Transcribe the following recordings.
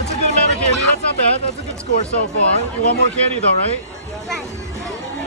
That's a good amount of candy. That's not bad. That's a good score so far. You want more candy though, right? Right.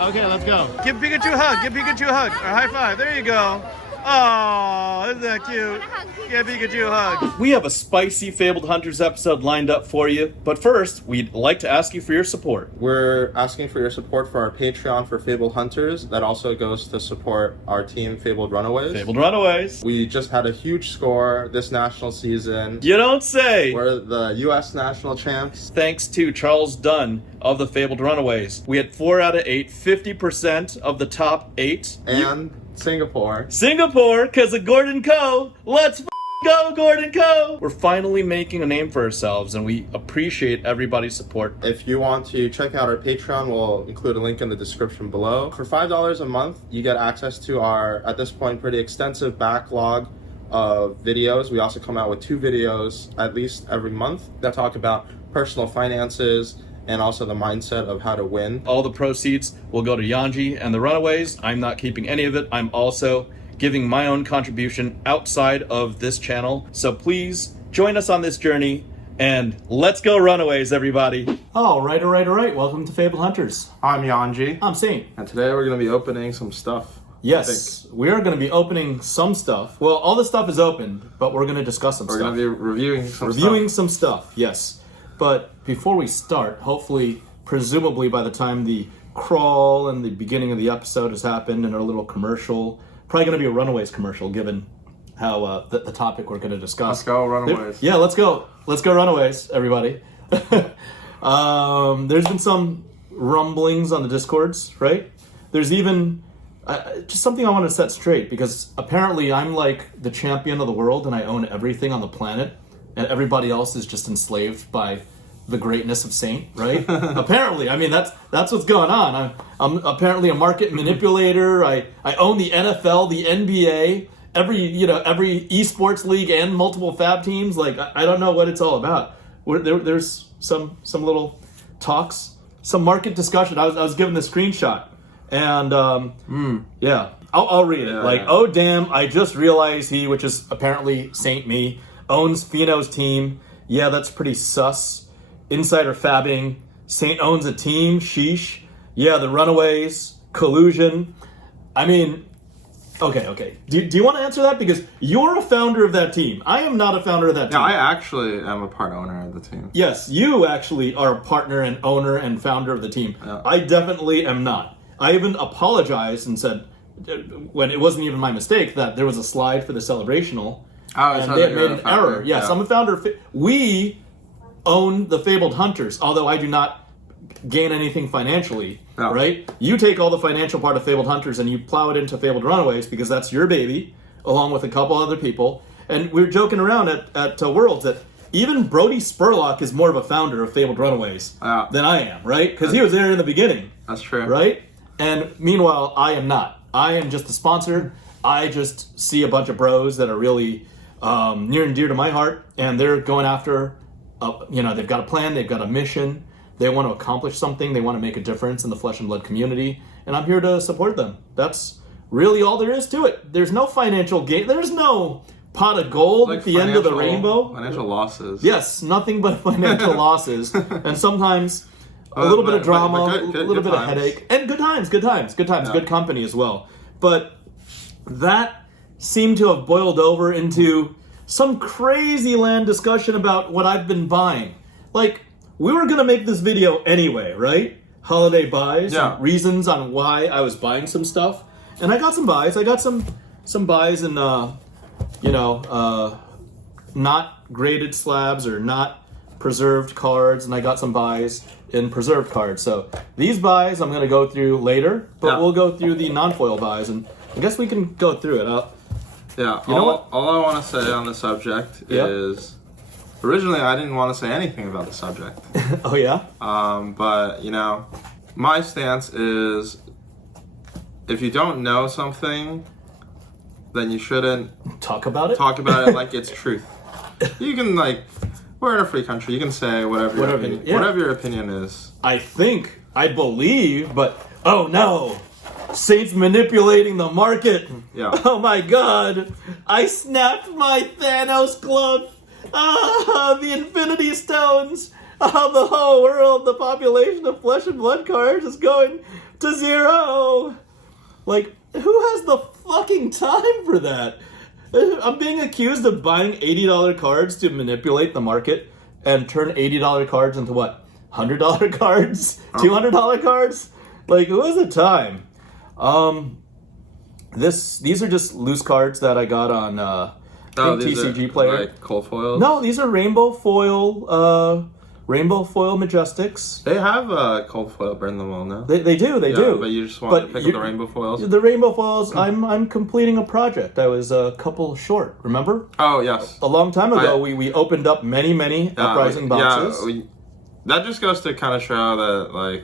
Okay, let's go. Give Pikachu a hug. Give Pikachu a hug. Or high five. There you go. Oh, isn't that cute? Give Pikachu a hug. We have a spicy Fabled Hunters episode lined up for you, but first, we'd like to ask you for your support. We're asking for your support for our Patreon for Fabled Hunters. That also goes to support our team, Fabled Runaways. Fabled Runaways. We just had a huge score this national season. You don't say. We're the U.S. national champs. Thanks to Charles Dunn of the Fabled Runaways. We had 4 out of 8, 50% of the top 8. And Singapore, because of Gordon Co. Let's go, Gordon Co. We're finally making a name for ourselves, and we appreciate everybody's support. If you want to check out our Patreon, we'll include a link in the description below. For $5 a month, you get access to our, at this point, pretty extensive backlog of videos. We also come out with 2 videos at least every month that talk about personal finances and also the mindset of how to win. All the proceeds will go to Yuanji and the Runaways. I'm not keeping any of it. I'm also giving my own contribution outside of this channel. So please join us on this journey, and let's go Runaways, everybody. All right. Welcome to Fabled Hunters. I'm Yuanji. I'm Saint. And today we're going to be opening some stuff. Yes, we are going to be opening some stuff. Well, all the stuff is opened, but we're going to discuss some stuff. We're going to be reviewing some stuff, yes. But before we start, hopefully, presumably by the time the crawl and the beginning of the episode has happened and our little commercial, probably going to be a Runaways commercial given how the topic we're going to discuss. Let's go Runaways. Yeah, let's go. Let's go Runaways, everybody. There's been some rumblings on the Discords, right? There's even just something I want to set straight, because apparently I'm like the champion of the world and I own everything on the planet, and everybody else is just enslaved by the greatness of Saint, right? Apparently, I mean that's what's going on. I'm apparently a market manipulator. I own the NFL, the NBA, every esports league and multiple fab teams. Like I don't know what it's all about. There's some little talks, some market discussion. I was given the screenshot, and yeah, I'll read it. Oh damn! I just realized he, which is apparently Saint Me, owns Fino's team. Yeah, that's pretty sus. Insider fabbing. Saint owns a team. Sheesh. Yeah, the Runaways. Collusion. I mean, okay. Do you want to answer that? Because you're a founder of that team. I am not a founder of that team. Yeah, I actually am a part owner of the team. Yes, you actually are a partner and owner and founder of the team. Yeah. I definitely am not. I even apologized and said, when it wasn't even my mistake, that there was a slide for the celebrational. And they had made an error. Yes, I'm a founder of... We own the Fabled Hunters, although I do not gain anything financially, right? You take all the financial part of Fabled Hunters and you plow it into Fabled Runaways because that's your baby, along with a couple other people. And we were joking around at Worlds that even Brody Spurlock is more of a founder of Fabled Runaways than I am, right? Because he was there in the beginning. That's true. Right? And meanwhile, I am not. I am just a sponsor. I just see a bunch of bros that are really near and dear to my heart, and they're going after... they've got a plan, they've got a mission, they want to accomplish something, they want to make a difference in the flesh and blood community, and I'm here to support them. That's really all there is to it. There's no financial gain, there's no pot of gold at the end of the rainbow. Financial losses. Yes, nothing but financial losses, and sometimes a little bit of drama, a little bit of headache, and good times, good company as well. But that seemed to have boiled over into some crazy land discussion about what I've been buying. Like, we were going to make this video anyway, right? Holiday buys, reasons on why I was buying some stuff. And I got some buys. I got some buys in, not graded slabs or not preserved cards. And I got some buys in preserved cards. So these buys I'm going to go through later, but we'll go through the non-foil buys. And I guess we can go through it. All I want to say on the subject is, originally I didn't want to say anything about the subject. Oh yeah? But, my stance is, if you don't know something, then you shouldn't... Talk about it like it's truth. You can, we're in a free country, you can say whatever your opinion is. I believe, but, oh no! Saints manipulating the market. Yeah. Oh my god. I snapped my Thanos glove. The Infinity Stones. The whole world, the population of flesh and blood cards is going to 0. Like, who has the fucking time for that? I'm being accused of buying $80 cards to manipulate the market and turn $80 cards into what? $100 cards? $200 cards? Like, who has the time? These are just loose cards that I got on TCG Player. Like cold foils? No, these are rainbow foil Majestics. They have cold foil burn them all now. They do. But you just want to pick up the rainbow foils? The rainbow foils, I'm completing a project. I was a couple short, remember? Oh, yes. A long time ago, we opened up many Uprising boxes. Yeah, that just goes to kind of show that, like,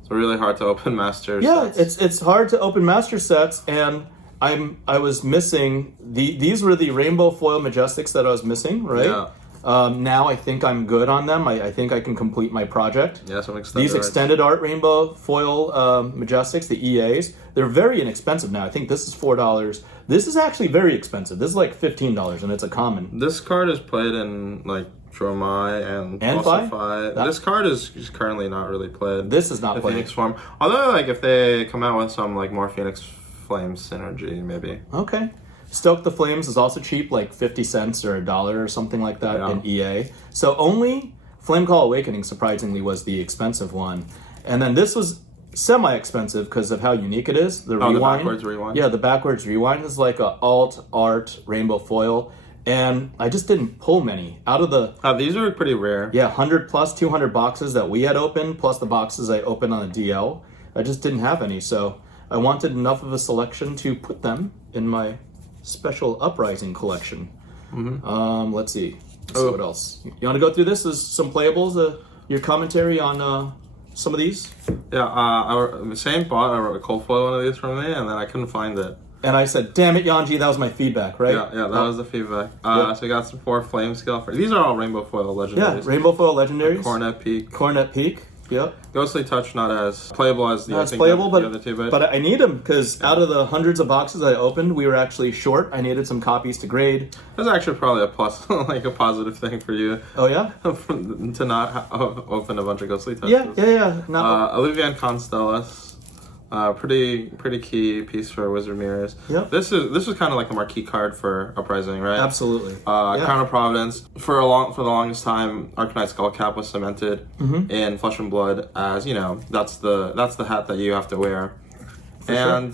it's really hard to open master sets. It's hard to open master sets, and I was missing, these were the rainbow foil Majestics that I was missing, right? Yeah. Now I think I'm good on them. I think I can complete my project. Yeah, some extended These extended art rainbow foil Majestics, the EAs, they're very inexpensive now. I think this is $4. This is actually very expensive. This is like $15, and it's a common. This card is played in like Dromai and Fi. This card is currently not really played. This is not the played. Phoenix form. Although, like, if they come out with some like more Phoenix Flame synergy, maybe. Okay. Stoke the Flames is also cheap, like 50 cents or $1 or something like that in EA. So only Flame Call Awakening, surprisingly, was the expensive one. And then this was semi-expensive because of how unique it is. The Rewind. The backwards Rewind? Yeah, the backwards Rewind is like a alt art rainbow foil. And I just didn't pull many. Out of the... these are pretty rare. Yeah, 100 plus 200 boxes that we had opened, plus the boxes I opened on the DL. I just didn't have any, so I wanted enough of a selection to put them in my special Uprising collection. Let's see. What else? You want to go through this? There's some playables. Your commentary on some of these? Yeah, Shane bought a cold foil one of these from me, and then I couldn't find it. And I said, damn it, Yuanji, that was my feedback, right? Yeah, that was the feedback. So we got some 4 flame scale. These are all rainbow foil legendaries. Yeah, rainbow foil legendaries. Cornet Peak. Yep. Ghostly Touch not as playable as the other two, but I need them because out of the hundreds of boxes I opened, we were actually short. I needed some copies to grade. That's actually probably a plus, like a positive thing for you. Oh yeah, to not open a bunch of Ghostly Touches. Yeah. Olivian Constellas. Pretty key piece for Wizard Mirrors. Yep. This was kind of like a marquee card for Uprising, right? Absolutely. Crown of Providence. For the longest time, Arcanite Skullcap was cemented in Flesh and Blood as, that's the hat that you have to wear. Sure.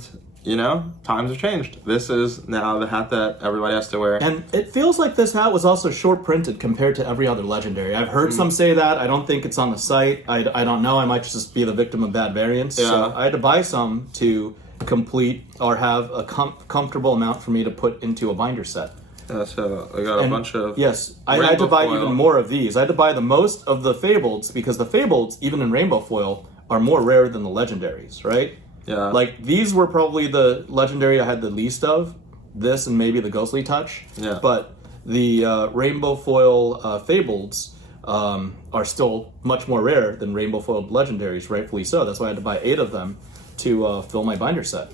Times have changed. This is now the hat that everybody has to wear. And it feels like this hat was also short printed compared to every other legendary. I've heard some say that. I don't think it's on the site. I don't know. I might just be the victim of bad variants. Yeah. So I had to buy some to complete or have a comfortable amount for me to put into a binder set. Yeah, so I got a bunch of... Yes, I had to buy even more of these. I had to buy the most of the FaBleds because the FaBleds, even in rainbow foil, are more rare than the legendaries, right? Yeah. Like, these were probably the legendary I had the least of. This and maybe the Ghostly Touch. Yeah. But the rainbow foil FaBleds are still much more rare than rainbow foiled legendaries, rightfully so. That's why I had to buy 8 of them to fill my binder set.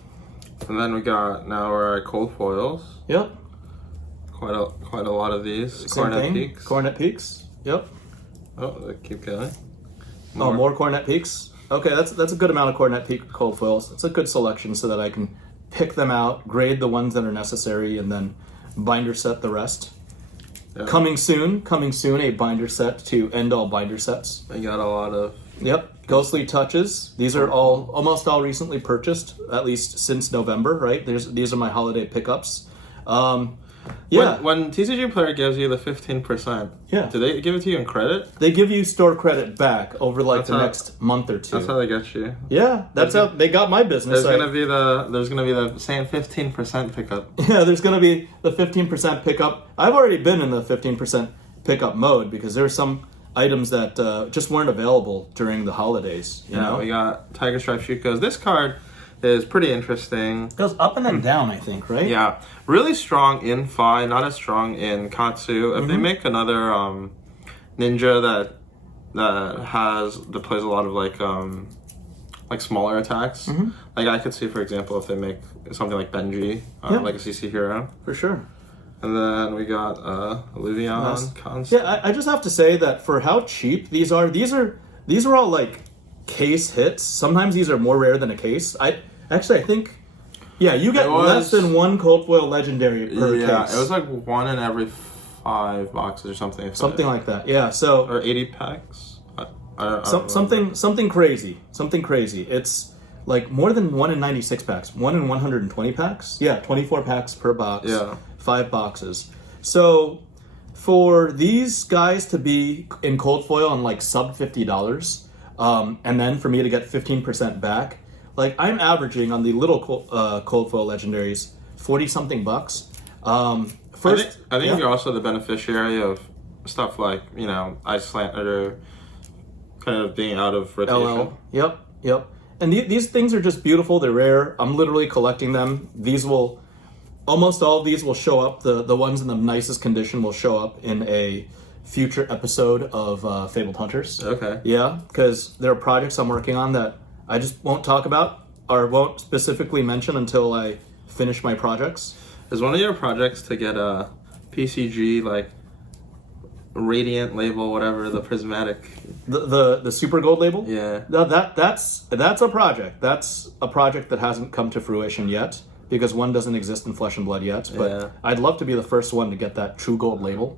And then now we're at cold foils. Yep. Quite a lot of these. Same thing. Cornet Peaks. Yep. Oh, they keep going. More Cornet Peaks. Okay, that's a good amount of Cornet Peak cold foils. It's a good selection so that I can pick them out, grade the ones that are necessary, and then binder set the rest. Yeah. Coming soon, a binder set to end all binder sets. I got a lot of... Yep, Ghostly Touches. These are almost all recently purchased, at least since November, right? These are my holiday pickups. When TCG Player gives you the 15%, do they give it to you in credit? They give you store credit back over next month or two. That's how they get you. Yeah, that's how they got my business. There's gonna be the same 15% pickup. Yeah, there's gonna be the 15% pickup. I've already been in the 15% pickup mode because there are some items that just weren't available during the holidays. You know? We got Tiger Stripe Shukos. This card is pretty interesting. It goes up and then down, I think, right? Yeah. Really strong in Fi, not as strong in Katsu. If they make another ninja that plays a lot of like smaller attacks, like I could see, for example, if they make something like Benji, like a CC hero. For sure. And then we got Luvion, Nice. Constant. Yeah, I just have to say that for how cheap these are all like case hits. Sometimes these are more rare than a case. I think, yeah, you get less than one cold foil legendary per case. Yeah, it was like 1 in every 5 boxes or something. Something like that. Yeah, so or 80 packs. I don't something crazy. It's like more than 1 in 96 packs. 1 in 120 packs. Yeah, 24 packs per box. Yeah. 5 boxes. So for these guys to be in cold foil on like sub $50, and then for me to get 15% back, like I'm averaging on the little cold foil legendaries 40 something bucks. First, I think you're also the beneficiary of stuff like, you know, Iceland or kind of being out of rotation. LL. Yep. And these things are just beautiful. They're rare. I'm literally collecting them. Almost all of these will show up. The ones in the nicest condition will show up in a future episode of FaBled Hunters. Okay. Yeah, because there are projects I'm working on that I just won't talk about or won't specifically mention until I finish my projects. Is one of your projects to get a PCG like Radiant label, whatever, the prismatic? The super gold label? Yeah. No, that's a project. That's a project that hasn't come to fruition yet because one doesn't exist in Flesh and Blood yet. But Yeah. I'd love to be the first one to get that true gold label.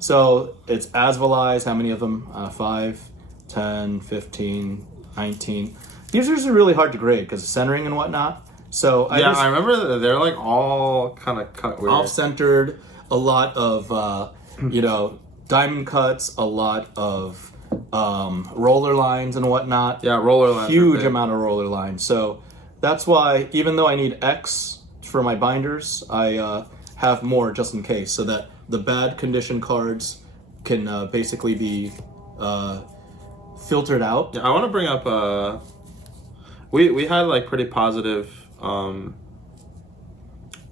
So it's Asvalize, how many of them? 5, 10, 15, 19. These are really hard to grade because of centering and whatnot. So I remember that they're like all kind of cut weird. off-centered, a lot of diamond cuts, a lot of roller lines and whatnot. Yeah, roller lines. Huge amount of roller lines. So that's why even though I need X for my binders, I have more just in case, so that the bad condition cards can basically be filtered out. Yeah, I want to bring up we had like pretty positive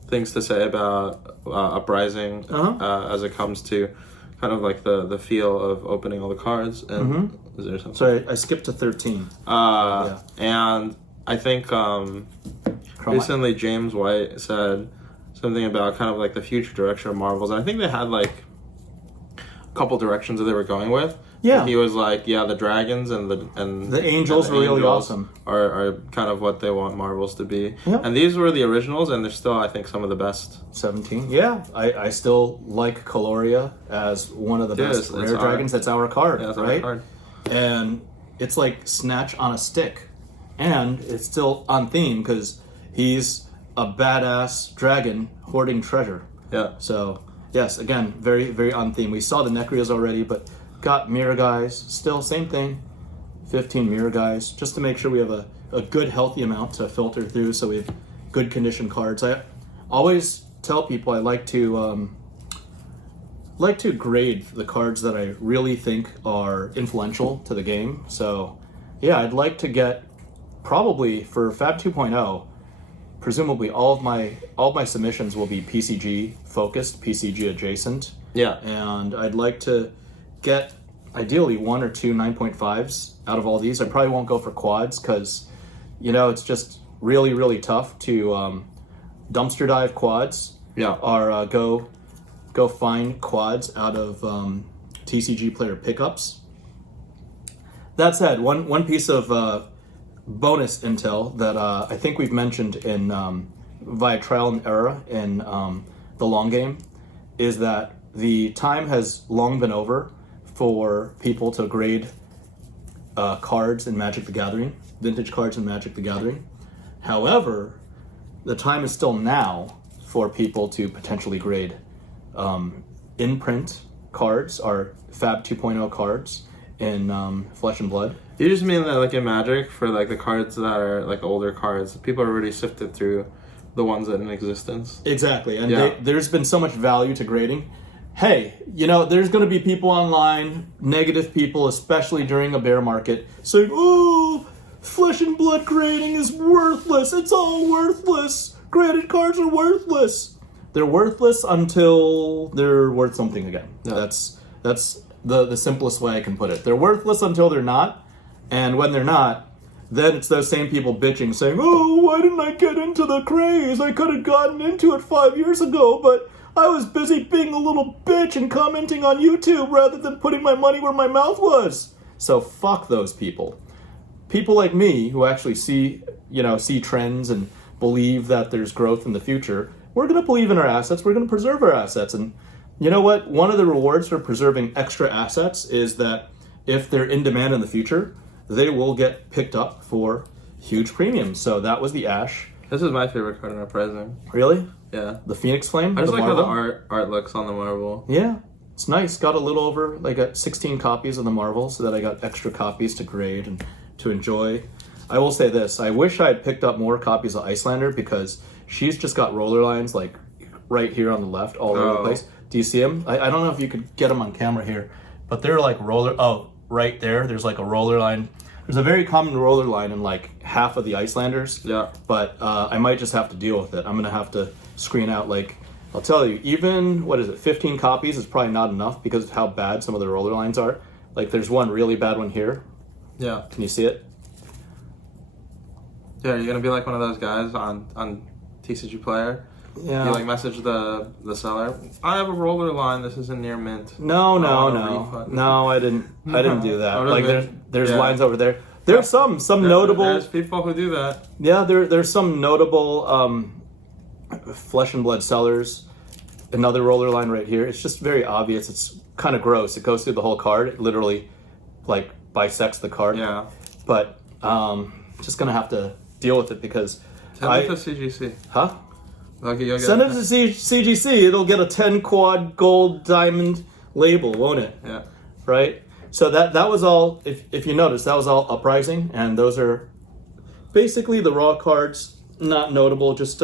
things to say about Uprising as it comes to kind of like the feel of opening all the cards. And is there something? Sorry, I skipped to 13. And I think recently James White said something about kind of like the future direction of Marvels, and I think they had like a couple directions that they were going with. Yeah. He was like, yeah, the dragons and the angels were really awesome. Are kind of what they want Marvels to be. Yep. And these were the originals, and they're still, I think, some of the best. 17. Yeah, I still like Coloria as one of the best rare dragons. That's our card, that's right? our card. And it's like Snatch on a stick. And it's still on theme because he's a badass dragon hoarding treasure. Yeah. So, yes, again, very, very on theme. We saw the Necrias already, but got Mirror Guys. Still, same thing. 15 Mirror Guys, just to make sure we have a good, healthy amount to filter through so we have good condition cards. I always tell people I like to grade the cards that I really think are influential to the game. So, yeah, I'd like to get probably for Fab 2.0, presumably all of my submissions will be PCG focused, PCG adjacent. Yeah. And I'd like to get ideally 1 or 2 9.5s out of all these. I probably won't go for quads because, it's just really, really tough to dumpster dive quads. Yeah. Or go find quads out of TCG player pickups. That said, one piece of bonus intel that I think we've mentioned in via trial and error in the long game is that the time has long been over for people to grade cards in Magic the Gathering, vintage cards in Magic the Gathering. However, the time is still now for people to potentially grade in-print cards or Fab 2.0 cards in Flesh and Blood. You just mean that like in Magic, for like the cards that are like older cards, people are already sifted through the ones that are in existence. Exactly, and there's been so much value to grading. Hey, there's going to be people online, negative people, especially during a bear market, saying, oh, Flesh and Blood grading is worthless. It's all worthless. Graded cards are worthless. They're worthless until they're worth something again. Yeah. That's the simplest way I can put it. They're worthless until they're not, and when they're not, then it's those same people bitching, saying, oh, why didn't I get into the craze? I could have gotten into it 5 years ago, but I was busy being a little bitch and commenting on YouTube rather than putting my money where my mouth was. So fuck those people. People like me who actually see trends and believe that there's growth in the future, we're going to believe in our assets. We're going to preserve our assets. And you know what? One of the rewards for preserving extra assets is that if they're in demand in the future, they will get picked up for huge premiums. So that was the Ash. This is my favorite card in Uprising. Really? Yeah. The Phoenix Flame? I just the like how Marvel? the art looks on the marble. Yeah. It's nice. Got a little over, I got 16 copies of the Marvel, so that I got extra copies to grade and to enjoy. I will say this, I wish I had picked up more copies of Icelander because she's just got roller lines like right here on the left all over the place. Do you see them? I don't know if you could get them on camera here, but they're like right there, there's like a roller line. There's a very common roller line in like half of the Icelanders. Yeah. But I might just have to deal with it. I'm gonna have to screen out like, I'll tell you, even, 15 copies is probably not enough because of how bad some of the roller lines are. Like there's one really bad one here. Yeah. Can you see it? Yeah, you're gonna be like one of those guys on TCG Player. Yeah. You like message the seller. I have a roller line. This isn't near mint. No, I didn't do that. Oh, Like really? there's lines over there. There's some notable. There's people who do that. Yeah, there's some notable flesh and blood sellers. Another roller line right here. It's just very obvious. It's kind of gross. It goes through the whole card. It literally like bisects the card. Yeah. But just gonna have to deal with it because Send it to CGC. Huh? Okay, you'll get Send it to CGC. It'll get a 10 quad gold diamond label, won't it? Yeah. Right? So that was all, if you notice, that was all Uprising, and those are basically the raw cards, not notable, just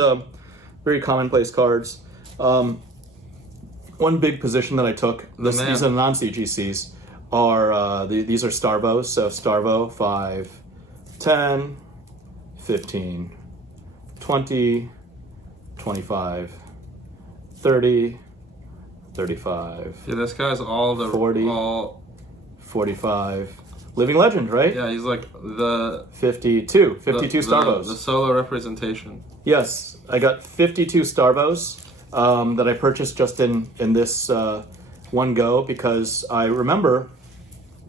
very commonplace cards. One big position that I took, these are non-CGCs, are these are Starvos, so Starvo 5, 10, 15, 20, 25, 30, 35. Yeah, this guy's all the 40. 45. Living Legend, right? Yeah, he's like the 52 Starvos. The solo representation. Yes, I got 52 Starvos that I purchased just in this one go because I remember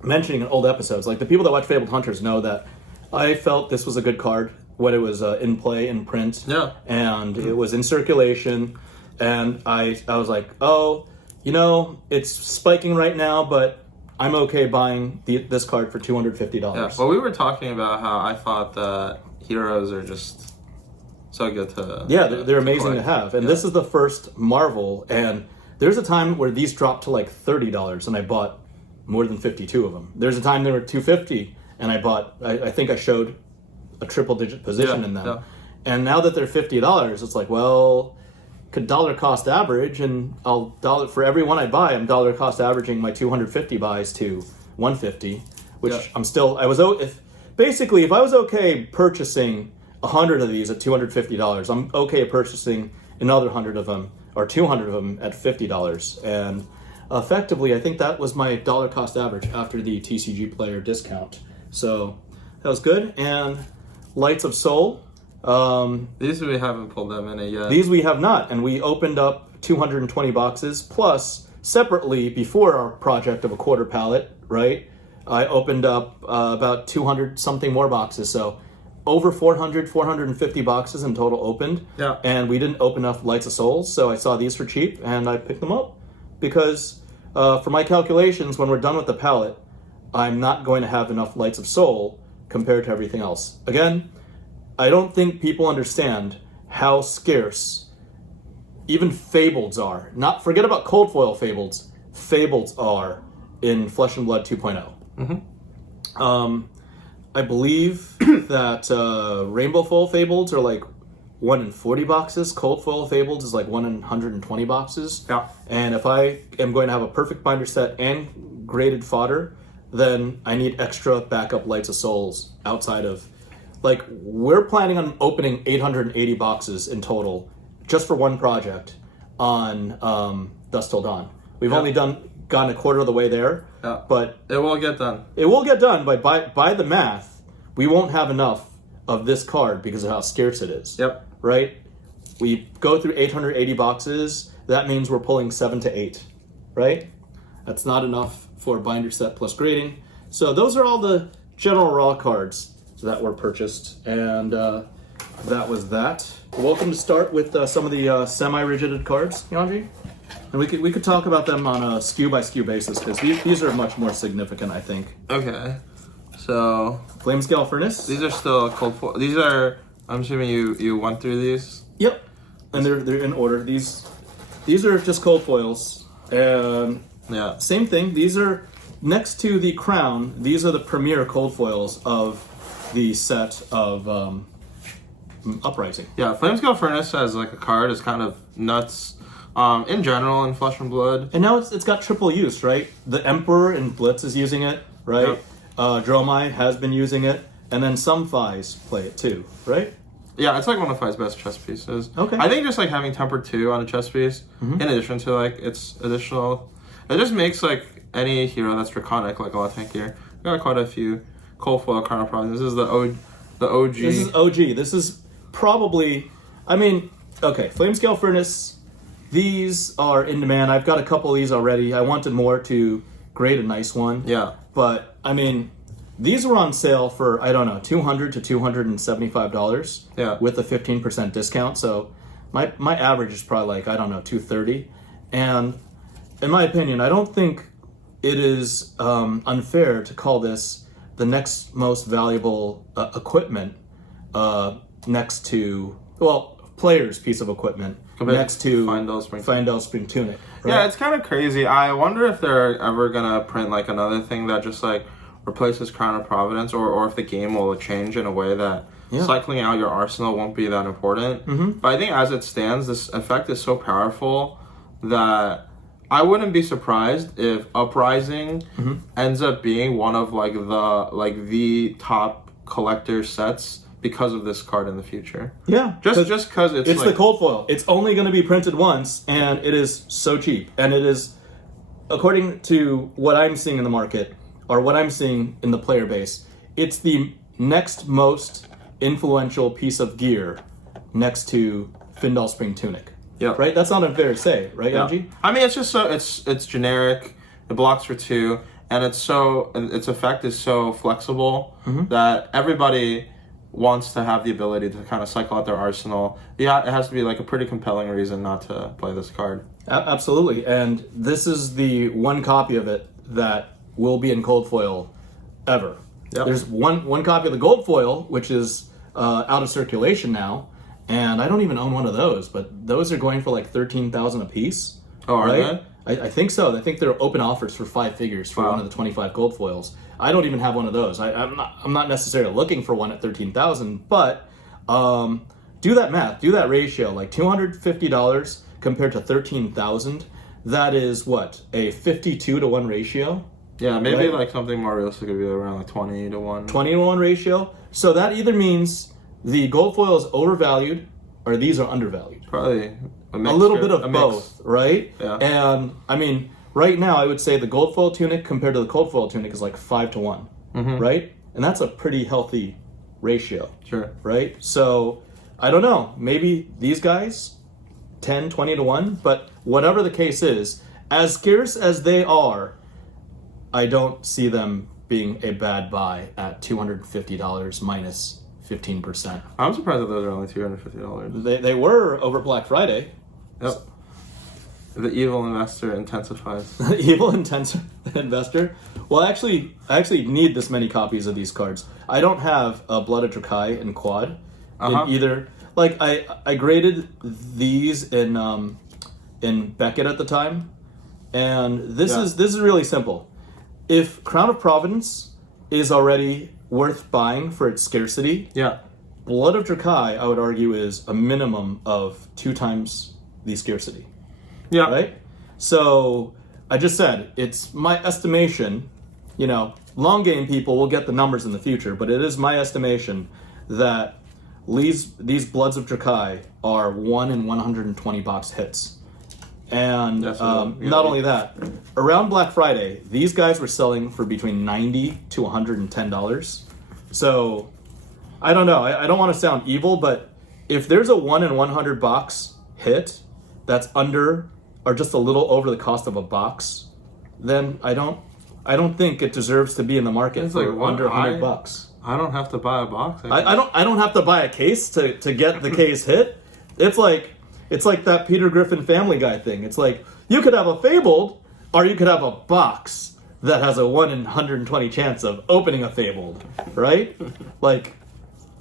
mentioning in old episodes, like the people that watch FaBled Hunters know that I felt this was a good card when it was in play, in print, and it was in circulation, and I was like, oh, it's spiking right now, but I'm okay buying this card for $250. Yeah, well, we were talking about how I thought that heroes are just so good to... Yeah, they're amazing collect. to have, and this is the first Marvel, and there's a time where these dropped to like $30, and I bought more than 52 of them. There's a time they were $250, and I bought, I think I showed a triple-digit position in them. Yeah. And now that they're $50, it's like, well, could dollar cost average, and for every one I buy, I'm dollar cost averaging my 250 buys to 150, which if I was okay purchasing 100 of these at $250, I'm okay purchasing another 100 of them or 200 of them at $50, and effectively, I think that was my dollar cost average after the TCG Player discount. So that was good. And Lights of Soul. These we haven't pulled them in yet. These we have not, and we opened up 220 boxes, plus separately before our project of a quarter pallet, right? I opened up about 200 something more boxes, so over 450 boxes in total opened. Yeah. And we didn't open enough Lights of Souls, so I saw these for cheap, and I picked them up. Because for my calculations, when we're done with the pallet, I'm not going to have enough Lights of Soul compared to everything else. Again, I don't think people understand how scarce even FaBleds are. Forget about cold foil FaBleds. FaBleds are in Flesh and Blood 2.0. Mm-hmm. I believe that rainbow foil FaBleds are like 1 in 40 boxes. Cold foil FaBleds is like 1 in 120 boxes. Yeah. And if I am going to have a perfect binder set and graded fodder, then I need extra backup Lights of Souls outside of... Like, we're planning on opening 880 boxes in total just for one project on Dusk Till Dawn. We've only gotten a quarter of the way there, but... It will get done. It will get done, but by the math, we won't have enough of this card because of how scarce it is. Yep. Right? We go through 880 boxes, that means we're pulling 7 to 8, right? That's not enough for binder set plus grading. So those are all the general raw cards that were purchased, and that was that. Welcome to start with some of the semi-rigided cards, Yuanji. And we could talk about them on a SKU by SKU basis, because these are much more significant, I think. Okay. So Flame Scale Furnace. these are still cold foil. These are, I'm assuming you went through these. Yep, and they're in order. These are just cold foils, and Yeah. same thing. These are next to the crown. These are the premier cold foils of the set of Uprising. Yeah, Flamescale Furnace as like a card is kind of nuts. In general, in Flesh and Blood. And now it's got triple use, right? The Emperor in Blitz is using it, right? Yep. Dromai has been using it, and then some Phis play it too, right? Yeah, it's like one of Fi's best chess pieces. Okay. I think just like having Temper 2 on a chess piece, in addition to like its additional, it just makes like any hero that's draconic like a lot tankier. We got quite a few cold foil Crown of Providence. This is the OG. This is OG. This is probably, I mean, okay, Flamescale Furnace. These are in demand. I've got a couple of these already. I wanted more to grade a nice one. Yeah. But, I mean, these were on sale for, I don't know, $200 to $275. Yeah. With a 15% discount. So my average is probably like, I don't know, $230. And in my opinion, I don't think it is unfair to call this the next most valuable equipment next to, well, player's piece of equipment next to Findel Spring Tunic. Right? Yeah, it's kind of crazy. I wonder if they're ever gonna print like another thing that just like replaces Crown of Providence, or if the game will change in a way that cycling out your arsenal won't be that important. But I think as it stands, this effect is so powerful that I wouldn't be surprised if Uprising ends up being one of like the top collector sets because of this card in the future. Yeah. Just because it's like, the cold foil. It's only going to be printed once, and it is so cheap. And it is, according to what I'm seeing in the market, or what I'm seeing in the player base, it's the next most influential piece of gear next to Findel Spring Tunic. Yeah. Right? That's not unfair to say, right, Yeah. Yuanji? I mean, it's just so it's generic. It blocks for 2, and its effect is so flexible that everybody wants to have the ability to kind of cycle out their arsenal. Yeah, it has to be like a pretty compelling reason not to play this card. Absolutely, and this is the one copy of it that will be in cold foil ever. Yep. There's one copy of the gold foil, which is out of circulation now, and I don't even own one of those, but those are going for like $13,000 a piece. Oh, are right? I think so. I think they're open offers for 5 figures for one of the 25 gold foils. I don't even have one of those. I'm not necessarily looking for one at $13,000, but do that math, do that ratio, like $250 compared to $13,000. That is what, a 52 to 1 ratio? Yeah, maybe right? like something more realistic would be around like 20 to 1. 20 to 1 ratio. So that either means the gold foil is overvalued or these are undervalued. Probably a little bit of both, right? Yeah. And I mean, right now I would say the gold foil tunic compared to the cold foil tunic is like 5 to 1, right? And that's a pretty healthy ratio. Sure. Right? So I don't know, maybe these guys 10, 20 to 1, but whatever the case is, as scarce as they are, I don't see them being a bad buy at $250 minus 15%. I'm surprised that those are only $250. They were over Black Friday. Yep. The evil investor intensifies. Evil investor. Well, I actually need this many copies of these cards. I don't have a Blood of Drakai in quad in either. Like I graded these in Beckett at the time, and this is really simple. If Crown of Providence is already worth buying for its scarcity, Blood of Drakai, I would argue, is a minimum of 2 times the scarcity. Yeah. Right? So, I just said, it's my estimation, long game people will get the numbers in the future, but it is my estimation that these Bloods of Drakai are 1 in 120 box hits. And not only that, around Black Friday, these guys were selling for between $90 to $110. So, I don't know. I don't want to sound evil, but if there's a 1 in 100 box hit that's under are just a little over the cost of a box, then I don't think it deserves to be in the market It's for like, what? under $100. I don't have to buy a box. I don't have to buy a case to get the case hit. It's like that Peter Griffin Family Guy thing. It's like you could have a FaBled, or you could have a box that has a 1 in 120 chance of opening a FaBled, right? Like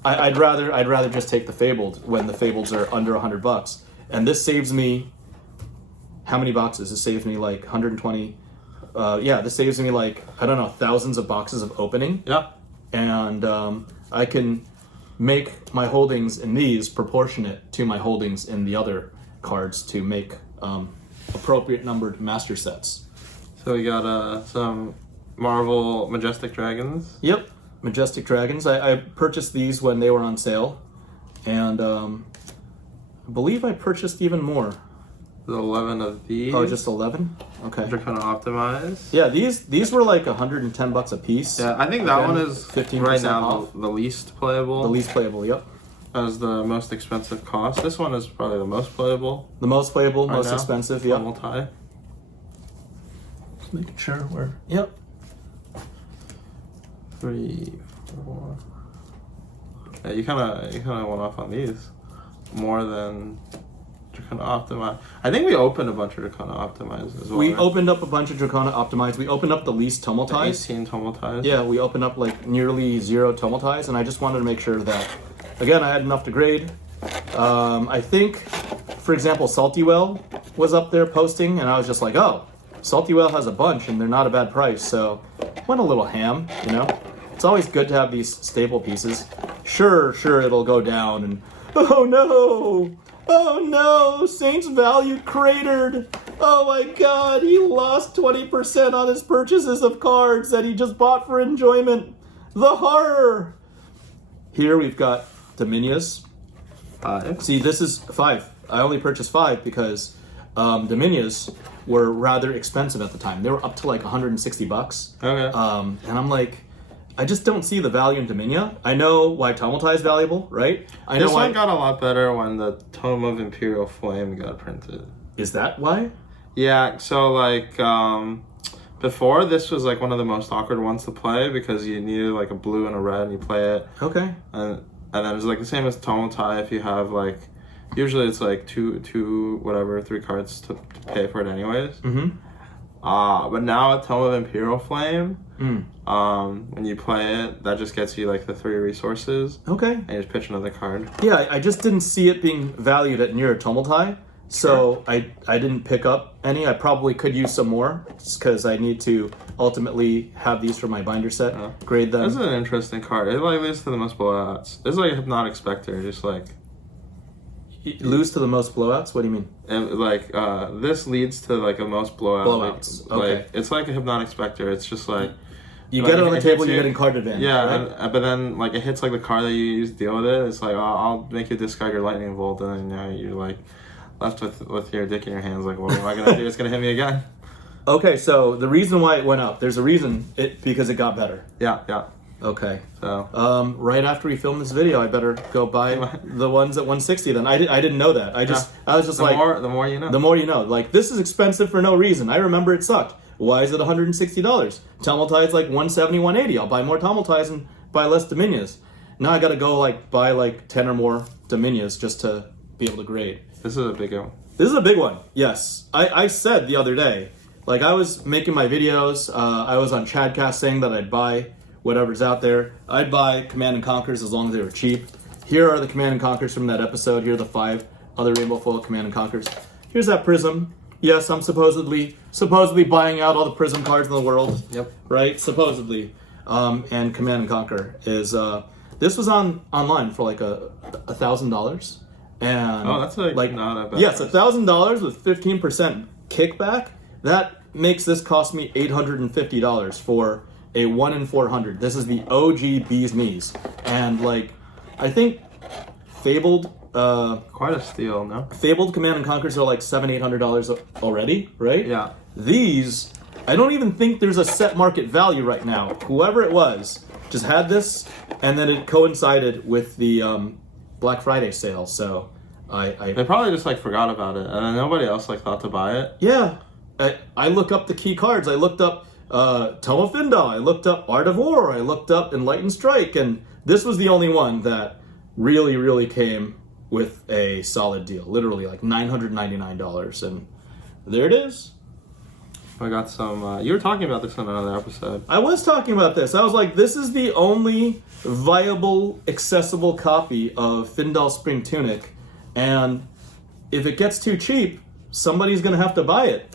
I'd rather just take the FaBled when the FaBleds are under $100, and this saves me how many boxes? This saves me like 120. This saves me like, I don't know, thousands of boxes of opening. Yeah. And I can make my holdings in these proportionate to my holdings in the other cards to make appropriate numbered master sets. So we got some Marvel Majestic Dragons. Yep, Majestic Dragons. I purchased these when they were on sale, and I believe I purchased even more. There's 11 of these. Oh, just 11? Okay. They're kind of optimized. Yeah, these were like $110 a piece. Yeah, I think that Again, one is 15% right now off. the least playable. The least playable, yep. As the most expensive cost. This one is probably the most playable. The most playable, right most now. expensive, yep. Multi. Just making sure we're... Yep. 3, 4. Yeah, you kind of went off on these more than Dracona Optimized. I think we opened a bunch of Dracona Optimized as well. We right? opened up a bunch of Dracona Optimized. We opened up the least Tumultized. 18 Tumultized. Yeah, we opened up like nearly 0 Tumultized, and I just wanted to make sure that, again, I had enough to grade. I think, for example, Salty Well was up there posting, and I was just like, oh, Salty Well has a bunch, and they're not a bad price, so went a little ham, you know? It's always good to have these staple pieces. Sure, it'll go down, and oh no, Saint's value cratered. Oh my god, he lost 20% on his purchases of cards that he just bought for enjoyment. The horror. Here we've got Dominions. 5. See, this is 5. I only purchased 5 because Dominions were rather expensive at the time. They were up to like $160. Okay. And I'm like, I just don't see the value in Dominia. I know why Tumulti is valuable, right? I know This why. one got a lot better when the Tome of Imperial Flame got printed. Is that why? Yeah, so like before this was like one of the most awkward ones to play because you needed like a blue and a red and you play it. Okay. And then it's like the same as Tumulti if you have like usually it's like two whatever 3 cards to pay for it anyways. Mm-hmm. But now at Tome of Imperial Flame, when you play it, that just gets you like the 3 resources. Okay. And you just pitch another card. Yeah, I just didn't see it being valued at near Tumulti, so I didn't pick up any. I probably could use some more because I need to ultimately have these for my binder set, grade them. This is an interesting card. It like leads to the most blowouts. This is like a Hypnotic Spectre, just like Lose to the most blowouts? What do you mean? and like this leads to like a most blowout. Blowouts, Like, okay. like it's like a Hypnotic Spectre. It's just like You like, get it on the hits table, you- you're getting card advantage. Yeah, right? but then like it hits like the card that you use to deal with it. It's like I'll make you discard your Lightning Bolt, and then now you're like left with your dick in your hands. Like, what am I gonna do? It's gonna hit me again. Okay, so the reason why it went up, there's a reason, because it got better. Yeah. Okay. So Right after we film this video, I better go buy the ones at 160 then. I didn't know that. I was just the like... more you know. The more you know. Like, this is expensive for no reason. I remember it sucked. Why is it $160? Tumultide's like 170, 180. I'll buy more Tumultides and buy less Dominions. Now I gotta go like buy like 10 or more Dominions just to be able to grade. This is a big one. This is a big one, yes. I said the other day, like I was making my videos, I was on Chadcast saying that I'd buy whatever's out there. I'd buy Command & Conquers as long as they were cheap. Here are the Command & Conquers from that episode. Here are the 5 other Rainbow Foil Command & Conquers. Here's that Prism. Yes, I'm supposedly buying out all the Prism cards in the world. Yep. Right? Supposedly. And Command & Conquer is, this was online for like $1,000. And Oh, that's like not a bad yes, price. $1,000 with 15% kickback. That makes this cost me $850 for a 1 in 400. This is the OG Bee's Knees, and like I think FaBled, Quite a steal, no? FaBled Command and Conquers are like $700-800 already, right? Yeah. These, I don't even think there's a set market value right now. Whoever it was just had this, and then it coincided with the Black Friday sale. So They probably just like forgot about it, and then nobody else like thought to buy it. Yeah, I look up the key cards. I looked up Toma Findal. I looked up Art of War. I looked up Enlightened Strike, and this was the only one that really, really came with a solid deal. Literally like $999, and there it is. I got some. You were talking about this in another episode. I was talking about this. I was like, this is the only viable, accessible copy of Findal Spring Tunic, and if it gets too cheap, somebody's gonna have to buy it.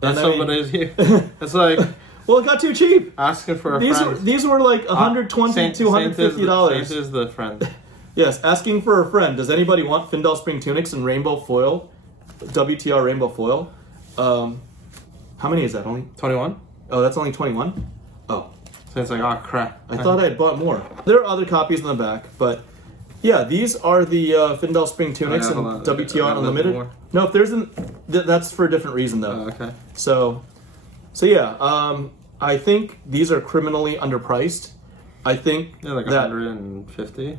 That's somebody's here. It's like well, it got too cheap. asking for a friend. These were like $120, $250. Saint is the friend. Yes, asking for a friend. Does anybody want Findal Spring Tunics in rainbow foil? WTR rainbow foil. How many is that? Only 21. Oh, that's only 21? Oh. So it's like, oh crap. I thought I had bought more. There are other copies in the back, but yeah, these are the Findal Spring Tunics hold and on. WTR There's Unlimited. more. No, if there isn't, that's for a different reason though. Oh, okay. So yeah, I think these are criminally underpriced. I think Yeah, like that 150.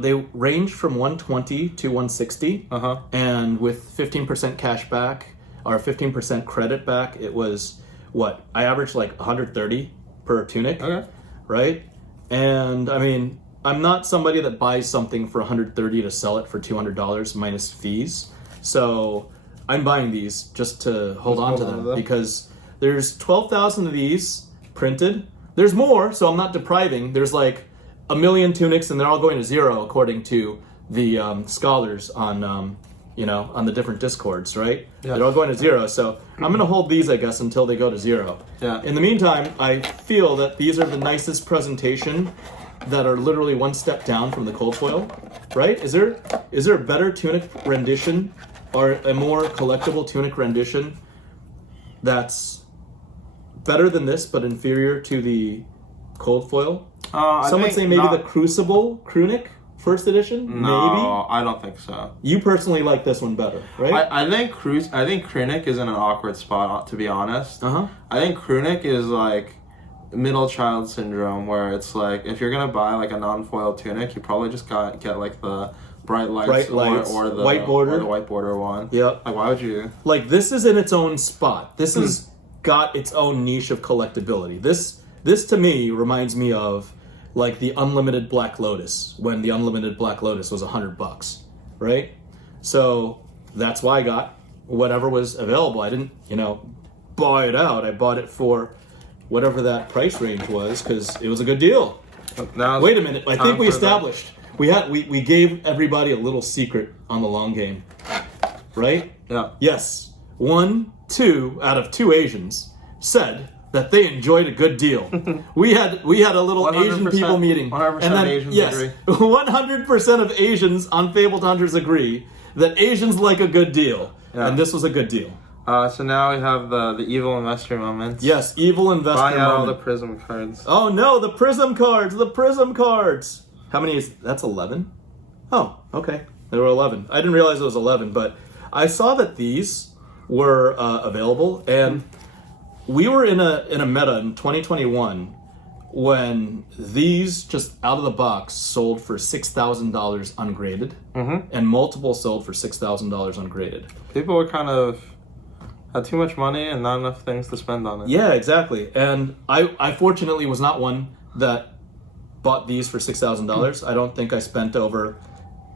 they range from 120 to 160, and with 15% cash back or 15% credit back, it was what I averaged like 130 per tunic. Okay. Right? And I mean, I'm not somebody that buys something for 130 to sell it for $200 minus fees. So I'm buying these just to hold on to them because there's 12,000 of these printed. There's more, so I'm not depriving. There's like 1 million tunics, and they're all going to zero according to the scholars on on the different discords, right? Yeah. They're all going to zero. So I'm going to hold these, I guess, until they go to zero. Yeah. In the meantime, I feel that these are the nicest presentation that are literally one step down from the cold foil, right? Is there a better tunic rendition or a more collectible tunic rendition that's better than this but inferior to the cold foil? Some would say maybe the Crucible Krunic first edition. No, maybe. I don't think so. You personally like this one better, right? I think Krunic is in an awkward spot, to be honest. Uh-huh. I think Krunic is like middle child syndrome, where it's like if you're gonna buy like a non-foil tunic, you probably just get like the bright lights, or the white border. or the white border one. Yep. Like why would you? Like this is in its own spot. This has got its own niche of collectability. This to me reminds me of like the Unlimited Black Lotus, when the Unlimited Black Lotus was $100, right? So that's why I got whatever was available. I didn't, buy it out. I bought it for whatever that price range was because it was a good deal. Now Wait a minute. I think we established we gave everybody a little secret on the long game, right? Yeah. Yes. 2 out of 2 Asians said that they enjoyed a good deal. we had a little Asian people meeting, 100% and then Asians yes, agree. 100% of Asians on Fabled Hunters agree that Asians like a good deal, and this was a good deal. So now we have the evil investor moment. Yes, evil investor Buy out all the moment. prism cards. Oh no, the prism cards! The prism cards! How many is... That's 11? Oh, okay. There were 11. I didn't realize it was 11, but I saw that these were available, and we were in a meta in 2021 when these just out of the box sold for $6,000 ungraded, and multiple sold for $6,000 ungraded. People were kind of... had too much money and not enough things to spend on it. Yeah, exactly. And I fortunately was not one that bought these for $6,000. I don't think I spent over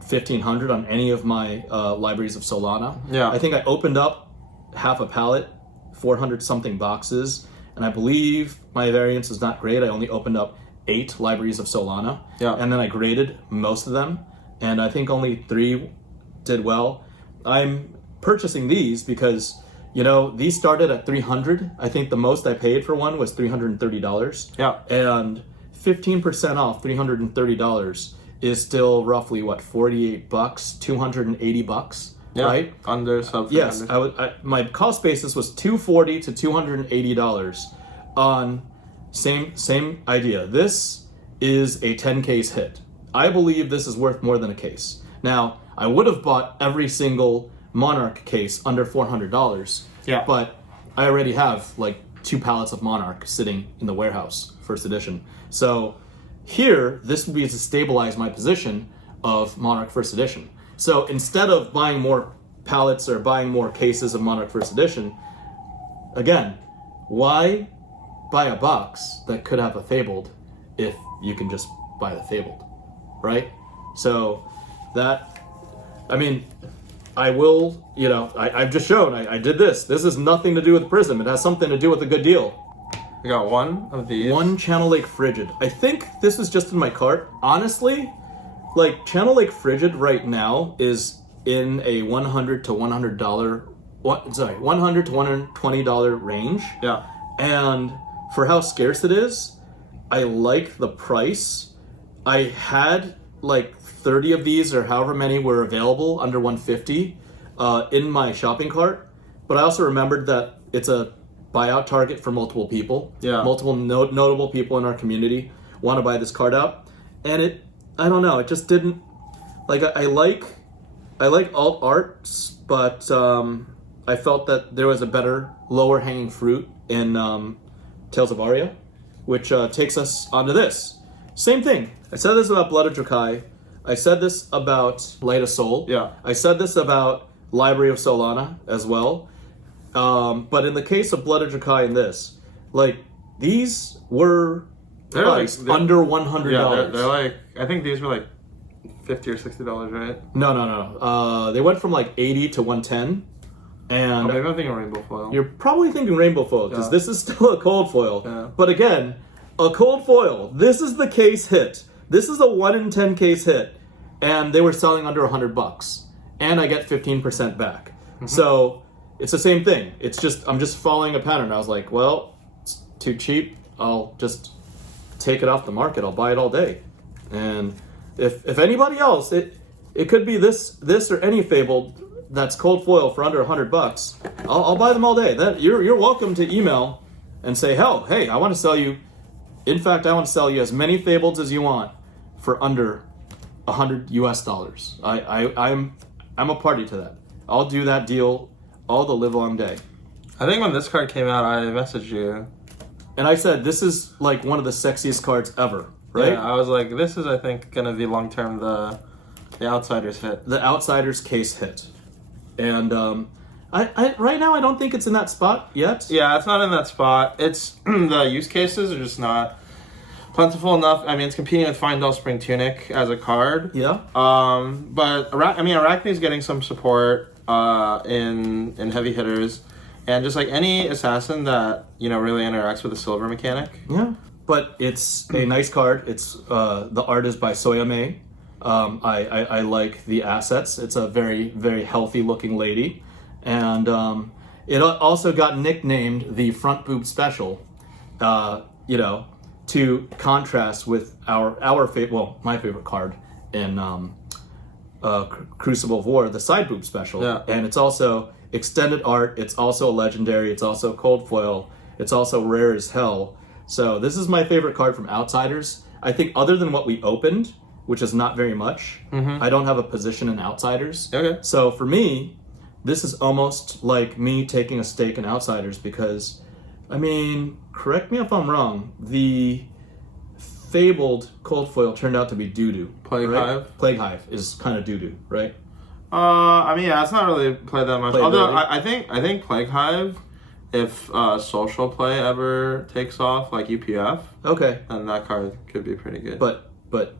$1,500 on any of my libraries of Solana. Yeah. I think I opened up half a pallet, 400 something boxes, and I believe my variance is not great. I only opened up 8 libraries of Solana. Yeah. And then I graded most of them, and I think only 3 did well. I'm purchasing these because these started at $300. I think the most I paid for one was $330. Yeah. And 15% off $330 is still roughly what, $48, $280, Yeah. right? Under sub. Yes, my cost basis was $240 to $280 on same idea. This is a 10 case hit. I believe this is worth more than a case. Now, I would have bought every single Monarch case under $400. Yeah. But I already have like 2 pallets of Monarch sitting in the warehouse, first edition. So here, this would be to stabilize my position of Monarch first edition. So instead of buying more pallets or buying more cases of Monarch First Edition, again, why buy a box that could have a FaBled if you can just buy the FaBled, right? So that, I mean, I will, you know, I've just shown, I did this. This has nothing to do with Prism. It has something to do with a good deal. We got one of these. One Channel Lake Frigid. I think this is just in my cart. Honestly, like Channel Lake Frigid right now is in a $100 to $100, $100 to $120 range. Yeah. And for how scarce it is, I like the price. I had like 30 of these or however many were available under 150 in my shopping cart. But I also remembered that it's a buyout target for multiple people. Yeah. Multiple notable people in our community want to buy this card out. And I don't know, it just didn't, like I like alt arts, but I felt that there was a better lower hanging fruit in Tales of Aria, which takes us onto this. Same thing. I said this about Blood of Drakai. I said this about Light of Soul. Yeah. I said this about Library of Solana as well. But in the case of Blood of Drakai and this, like, these were priced under $100. Yeah, they're like, I think these were like $50 or $60, right? No. They went from like 80 to 110. And maybe I'm thinking rainbow foil. you're probably thinking rainbow foil because Yeah. this is still a cold foil. Yeah. But again, a cold foil. This is the case hit. This is a 1 in 10 case hit, and they were selling under $100, and I get 15% back. Mm-hmm. So it's the same thing. It's just I'm just following a pattern. I was like, well, it's too cheap. I'll just take it off the market. I'll buy it all day. And if anybody else, it could be this or any FaBled that's cold foil for under $100. I'll buy them all day. That you're welcome to email and say, hell, hey, I want to sell you. In fact, I want to sell you as many FaBleds as you want for under $100 US. I'm a party to that. I'll do that deal all the live long day. I think when this card came out, I messaged you. And I said, this is like one of the sexiest cards ever, right? Yeah, I was like, this is, I think, going to be long-term the Outsiders hit. The Outsiders case hit. And I right now, I don't think it's in that spot yet. Yeah, it's not in that spot. It's the use cases are just not plentiful enough. I mean, it's competing with Findel Spring Tunic as a card. Yeah. But Arachne's getting some support in heavy hitters, and just like any assassin that really interacts with the silver mechanic. Yeah. But it's a nice card. It's the art is by Soyame. I like the assets. It's a very, very healthy looking lady. And it also got nicknamed the front boob special, to contrast with my favorite card in Crucible of War, the side boob special. Yeah. And it's also extended art. It's also a legendary. It's also cold foil. It's also rare as hell. So this is my favorite card from Outsiders. I think other than what we opened, which is not very much, I don't have a position in Outsiders. Okay. So for me, this is almost like me taking a stake in Outsiders because, I mean, correct me if I'm wrong, the FaBled cold foil turned out to be doo-doo. Plague right? Hive? Plague Hive is kind of doo-doo, right? It's not really played that much. Although I think Plague Hive, if social play ever takes off, like UPF, Okay. then that card could be pretty good. But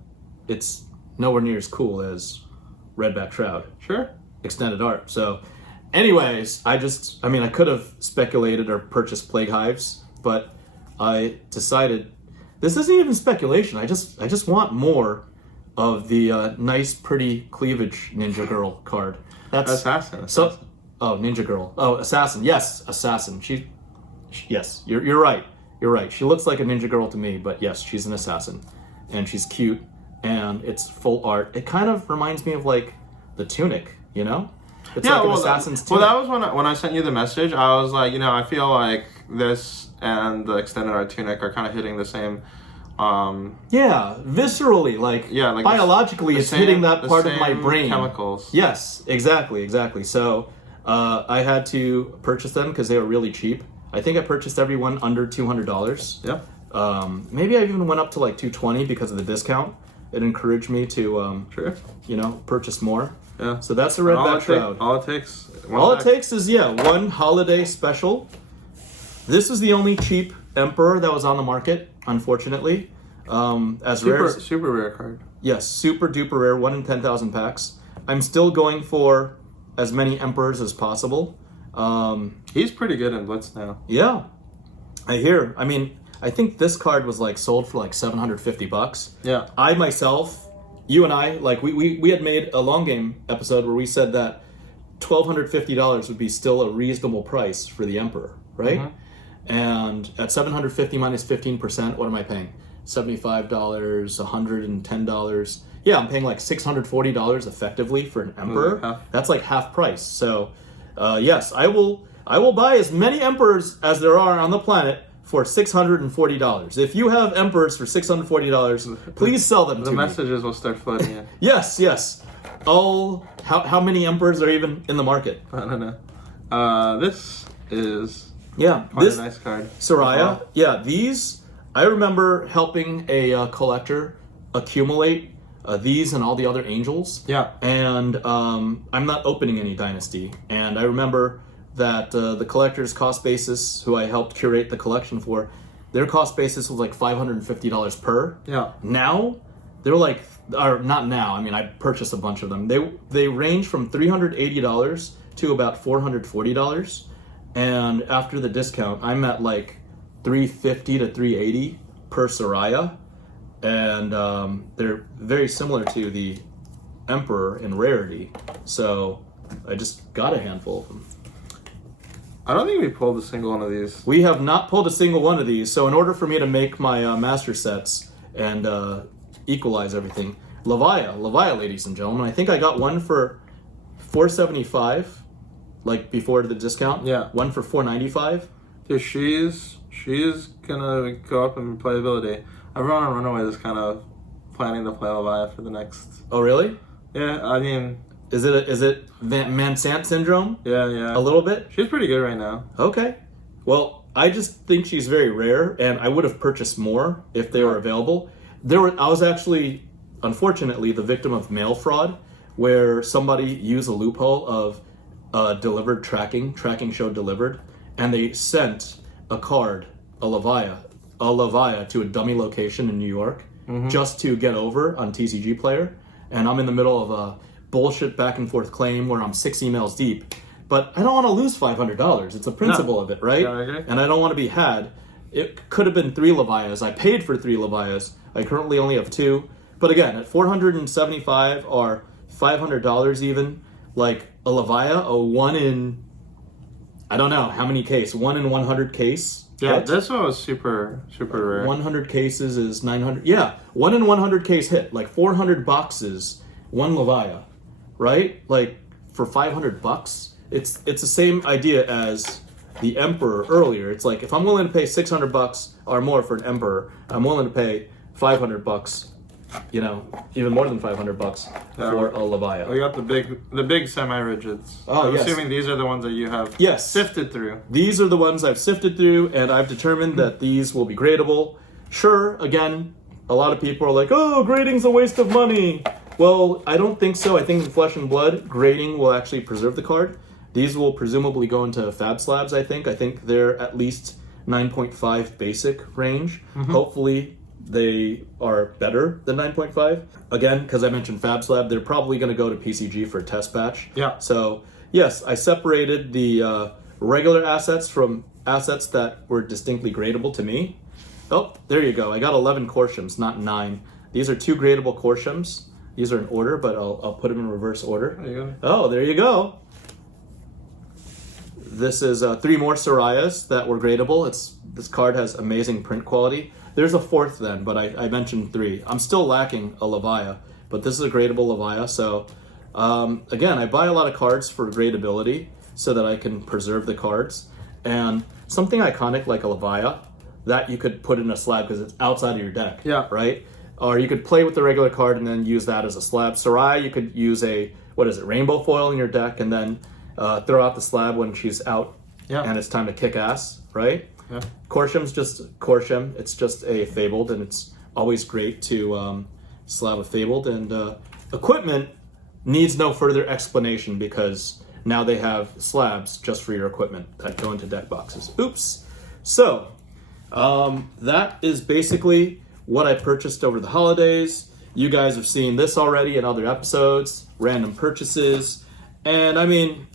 it's nowhere near as cool as Redback Shroud. Sure. Extended art. So anyways, I could have speculated or purchased Plague Hives, but I decided this isn't even speculation. I just want more of the nice, pretty cleavage Ninja Girl card. That's Assassin. Ninja Girl. Oh, Assassin. Yes, Assassin. Yes, you're right. You're right. She looks like a Ninja Girl to me, but yes, she's an assassin, and she's cute, and it's full art. It kind of reminds me of like the Tunic, It's like an assassin's tunic. That was when I sent you the message. I was like, I feel like this and the extended art tunic are kind of hitting the same. Yeah, viscerally, like biologically, it's hitting that part of my brain. Chemicals. Yes, exactly. So I had to purchase them because they were really cheap. I think I purchased every one under $200. Yeah. Maybe I even went up to like $220 because of the discount. It encouraged me to, Sure. purchase more. Yeah. So that's a red back shroud. All it takes. All it takes is, one holiday special. This is the only cheap Emperor that was on the market, unfortunately. Super rare card. Yes, super duper rare, 1 in 10,000 packs. I'm still going for as many Emperors as possible. He's pretty good in Blitz now. Yeah, I hear. I mean, I think this card was like sold for like $750. Yeah. I myself, you and I, like we had made a long game episode where we said that $1,250 would be still a reasonable price for the Emperor, right? Mm-hmm. And at $750 minus 15%, what am I paying? $75, $110. Yeah, I'm paying like $640 effectively for an Emperor. That's like half price. So, yes, I will buy as many Emperors as there are on the planet for $640. If you have Emperors for $640, please sell them to me. The messages will start flooding in. Yes. How many Emperors are even in the market? I don't know. This is a nice card. Soraya. Yeah, these, I remember helping a collector accumulate these and all the other angels. Yeah. And I'm not opening any Dynasty. And I remember that the collector's cost basis, who I helped curate the collection for, their cost basis was like $550 per. Yeah. Now, they're like, or not now, I mean, I purchased a bunch of them. They range from $380 to about $440. And after the discount, I'm at like $350 to $380 per Soraya. And they're very similar to the Emperor in rarity. So I just got a handful of them. I don't think we pulled a single one of these. We have not pulled a single one of these. So in order for me to make my master sets and equalize everything, Levia, ladies and gentlemen, I think I got one for $475, like before the discount. Yeah. One for $495. Yeah, she's gonna go up in playability. Everyone on Runaway is kind of planning to play Levia for the next. Oh, really? Yeah, I mean. Is it Mansant syndrome? Yeah. A little bit? She's pretty good right now. Okay. Well, I just think she's very rare, and I would have purchased more if they were available. I was actually, unfortunately, the victim of mail fraud, where somebody used a loophole of delivered tracking showed delivered, and they sent a card, a Levia to a dummy location in New York, just to get over on TCG Player, and I'm in the middle of a bullshit back and forth claim where I'm 6 emails deep, but I don't want to lose $500. It's a principle of it, right? Yeah, I agree. And I don't want to be had. It could have been 3 Levias. I paid for 3 Levias. I currently only have 2. But again, at $475 or $500 even, like a Levia, a 1 in, I don't know how many case, 1 in 100 case. Yeah, hit. this one was super rare. 100 cases is 900. Yeah, 1 in 100 case hit. Like 400 boxes, 1 Levia. Right? Like for $500, it's the same idea as the Emperor earlier. It's like if I'm willing to pay $600 or more for an Emperor, I'm willing to pay $500. Even more than $500 for a Levia. We got the big semi-rigids. Oh, I'm yes. assuming these are the ones that you have sifted through. These are the ones I've sifted through, and I've determined that these will be gradable. Sure, again, a lot of people are like, oh, grading's a waste of money. Well, I don't think so. I think in Flesh and Blood, grading will actually preserve the card. These will presumably go into Fab Slabs, I think. I think they're at least 9.5 basic range. Hopefully, they are better than 9.5. Again, because I mentioned Fab Slab, they're probably going to go to PCG for a test batch. Yeah. So, yes, I separated the regular assets from assets that were distinctly gradable to me. Oh, there you go. I got 11 Corshams, not 9. These are 2 gradable Corshams. These are in order, but I'll put them in reverse order. There you go. Oh, there you go. This is 3 more Sorayas that were gradable. This card has amazing print quality. There's a 4th then, but I mentioned 3. I'm still lacking a Levia, but this is a gradable Levia. So again, I buy a lot of cards for gradability so that I can preserve the cards. And something iconic like a Levia that you could put in a slab because it's outside of your deck. Yeah. Right? Or you could play with the regular card and then use that as a slab. Soraya, you could use rainbow foil in your deck and then throw out the slab when she's out and it's time to kick ass, right? Yeah. Korsham's just Korsham. It's just a FaBled, and it's always great to slab a FaBled. And equipment, needs no further explanation because now they have slabs just for your equipment that go into deck boxes. Oops. So, that is basically what I purchased over the holidays. You guys have seen this already in other episodes, random purchases. And I mean,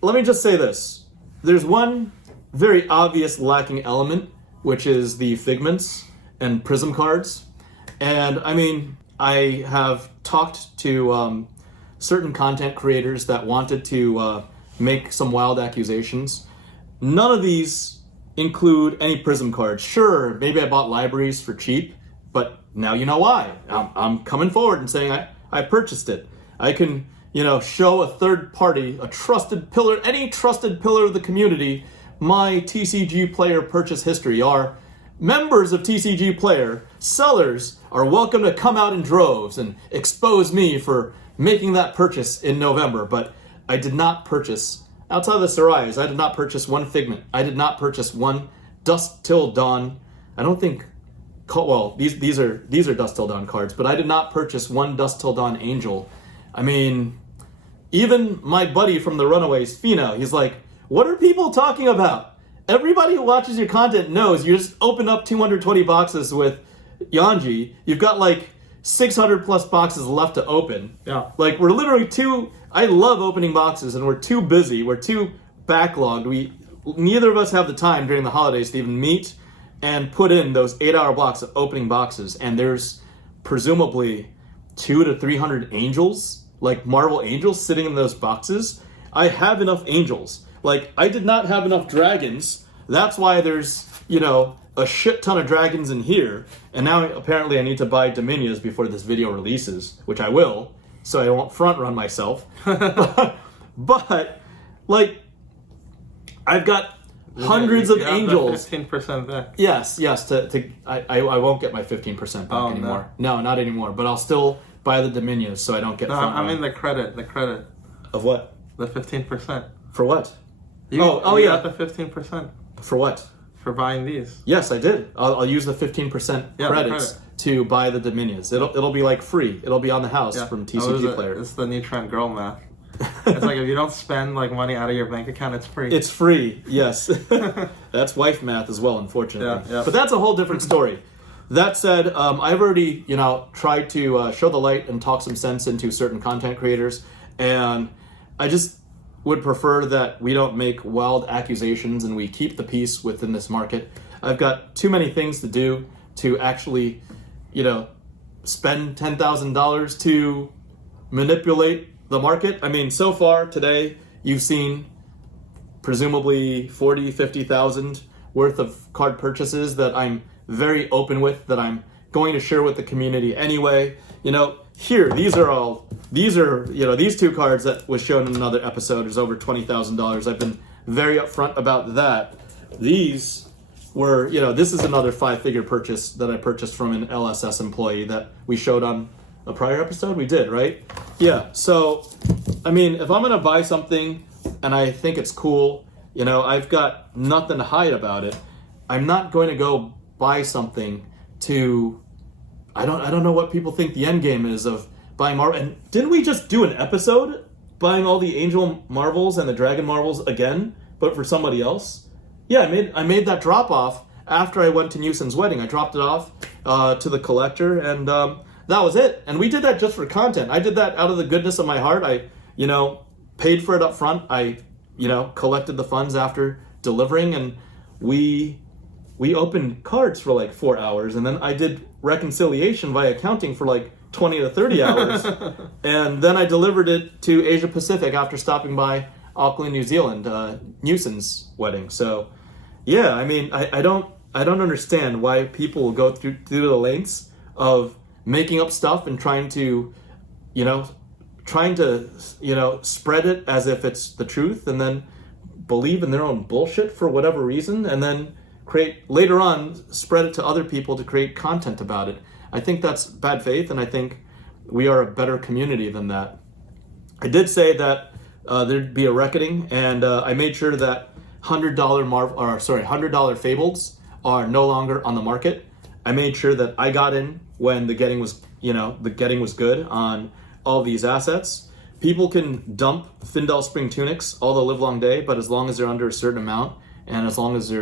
let me just say this. There's one very obvious lacking element, which is the figments and prism cards. And I mean, I have talked to certain content creators that wanted to make some wild accusations. None of these include any prism cards. Sure, maybe I bought libraries for cheap, but now you know why. I'm coming forward and saying I purchased it. I can, show a third party, a trusted pillar, any trusted pillar of the community, my TCG Player purchase history. Our members of TCG Player, sellers, are welcome to come out in droves and expose me for making that purchase in November. But I did not purchase, outside of the Sarayas, I did not purchase one Figment. I did not purchase one Dusk Till Dawn. I don't think, well, these are Dusk Till Dawn cards, but I did not purchase one Dusk Till Dawn Angel. I mean, even my buddy from the Runaways, Fino, he's like, what are people talking about? Everybody who watches your content knows you just open up 220 boxes with Yuanji. You've got like 600 plus boxes left to open. Yeah. Like, we're literally I love opening boxes, and we're too busy. We're too backlogged. Neither of us have the time during the holidays to even meet and put in those 8-hour blocks of opening boxes. And there's presumably 200 to 300 angels, like Marvel angels, sitting in those boxes. I have enough angels. Like, I did not have enough dragons. That's why there's, a shit ton of dragons in here. And now apparently I need to buy Dominions before this video releases, which I will, so I won't front run myself. but like, I've got hundreds of angels. 15% back. Yes. I won't get my 15% back anymore. No, not anymore. But I'll still buy the Dominions so I don't get front run. I mean the credit. Of what? The 15%. For what? You yeah. got the 15%. For what? For buying these. Yes, I did. I'll use the 15% credits to buy the Dominions. It'll be like free. It'll be on the house from TCG Player. It's the new trend, girl math. It's like if you don't spend like money out of your bank account, it's free. It's free, yes. That's wife math as well, unfortunately. Yeah. But that's a whole different story. That said, I've already, tried to show the light and talk some sense into certain content creators, and I just would prefer that we don't make wild accusations and we keep the peace within this market. I've got too many things to do to actually, spend $10,000 to manipulate the market. I mean, so far today, you've seen presumably 40, 50,000 worth of card purchases that I'm very open with, that I'm going to share with the community anyway. Here, these two cards that was shown in another episode is over $20,000. I've been very upfront about that. These were, this is another 5-figure purchase that I purchased from an LSS employee that we showed on a prior episode. We did, right? Yeah. So, I mean, if I'm going to buy something and I think it's cool, I've got nothing to hide about it. I'm not going to go buy something to, I don't know what people think the end game is of buying Marvel. And didn't we just do an episode buying all the Angel Marvels and the Dragon Marvels again, but for somebody else? Yeah, I made that drop off after I went to Newson's wedding. I dropped it off to the collector, and that was it. And we did that just for content. I did that out of the goodness of my heart. I, paid for it up front. I, collected the funds after delivering, and we opened cards for like 4 hours, and then I did reconciliation via accounting for like 20 to 30 hours. And then I delivered it to Asia Pacific after stopping by Auckland, New Zealand, Newson's wedding. So yeah, I mean, I don't understand why people will go through the lengths of making up stuff and trying to spread it as if it's the truth, and then believe in their own bullshit for whatever reason, and then later on spread it to other people to create content about it. I think that's bad faith, and I think we are a better community than that. I did say that there'd be a reckoning, and I made sure that $100 FaBleds are no longer on the market. I made sure that I got in when the getting was good on all these assets. people can dump Findel Spring tunics all the live long day, but as long as they're under a certain amount, and as long as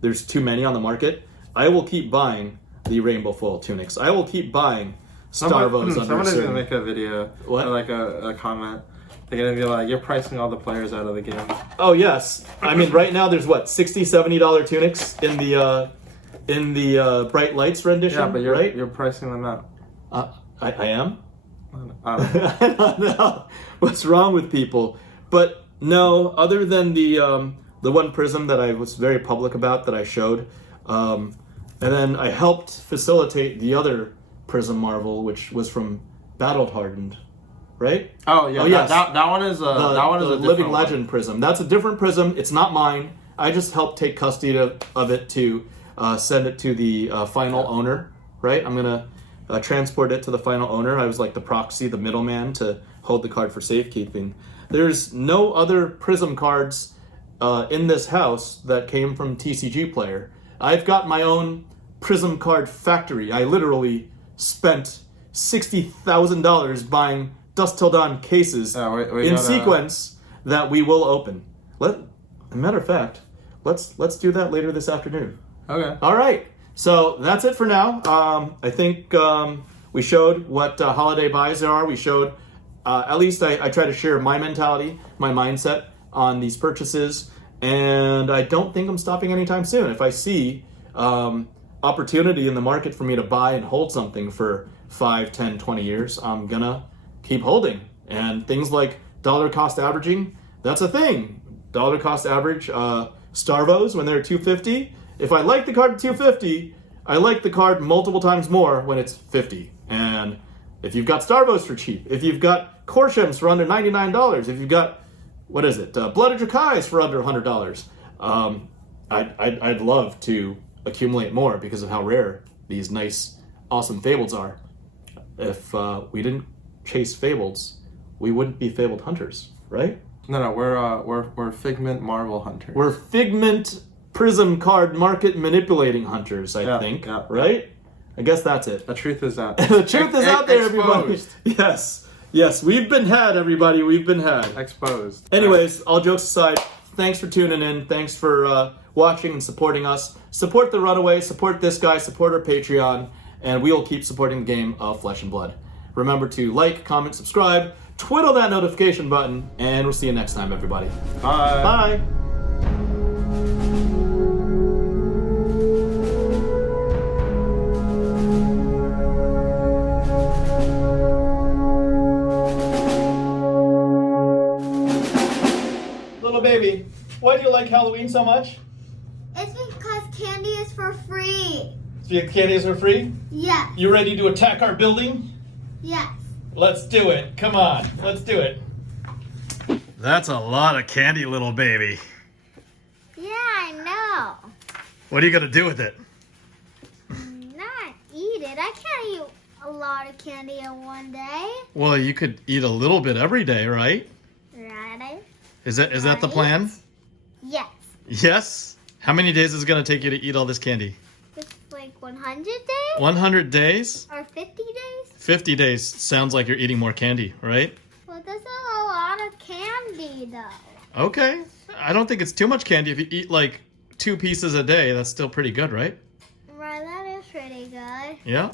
there's too many on the market, I will keep buying the rainbow foil tunics. I will keep buying Starvos under a Somebody's certain... gonna make a video, What? or like a comment. They're gonna be like, "You're pricing all the players out of the game." Oh yes, I mean right now there's what $60, $70 tunics in the bright lights rendition. Yeah, but you're right? you're pricing them out. I am. I don't know. I don't know what's wrong with people, but no. Other than the one prism that I was very public about that I showed, and then I helped facilitate the other prism marvel, which was from Battle Hardened, right? Oh yeah, yes. that one is a that one is the a different Living one. Legend prism. That's a different prism. It's not mine. I just helped take custody of it to send it to the final owner. Right? I'm gonna transport it to the final owner. I was like the proxy, the middleman to hold the card for safekeeping. There's no other prism cards in this house that came from TCG Player. I've got my own prism card factory. I literally spent $60,000 buying Dusk Till Dawn cases we in gotta- sequence that we will open. As a matter of fact, let's do that later this afternoon. Okay. All right. So that's it for now. I think we showed what holiday buys there are. We showed, at least I try to share my mentality, my mindset on these purchases. And I don't think I'm stopping anytime soon. If I see opportunity in the market for me to buy and hold something for 5, 10, 20 years, I'm going to keep holding. And things like dollar cost averaging, that's a thing. Dollar cost average Starvos when they're $250. If I like the card at $250, I like the card multiple times more when it's $50. And if you've got Starvos for cheap, if you've got Korshems for under $99, if you've got, what is it, Blooded Drakais for under $100, I'd love to accumulate more because of how rare these nice, awesome FaBleds are. If we didn't chase FaBleds, we wouldn't be Fabled hunters, right? No, we're Figment Marvel hunters. We're Figment Prism card market manipulating hunters, I think, yeah. right? I guess that's it. The truth is out. The truth is out there, everybody. Exposed. Yes, we've been had, everybody. We've been had. Exposed. Anyways, all jokes aside, thanks for tuning in. Thanks for watching and supporting us. Support the Runaway, support this guy, support our Patreon, and we will keep supporting the game of Flesh and Blood. Remember to like, comment, subscribe, twiddle that notification button, and we'll see you next time, everybody. Bye. Bye. Little baby, why do you like Halloween so much? It's because candy is for free. The candies are free? Yes. You ready to attack our building? Yes. Let's do it. Come on, let's do it. That's a lot of candy, little baby. Yeah, I know. What are you gonna do with it? Not eat it. I can't eat a lot of candy in one day. Well, you could eat a little bit every day, right? Right? Is that the plan? Yes. Yes? How many days is it gonna take you to eat all this candy? It's like 100 days? 100 days? Or 50 days? 50 days sounds like you're eating more candy, right? Well, this is a lot of candy, though. Okay. I don't think it's too much candy. If you eat like 2 pieces a day, that's still pretty good, right? Right, that is pretty good. Yeah.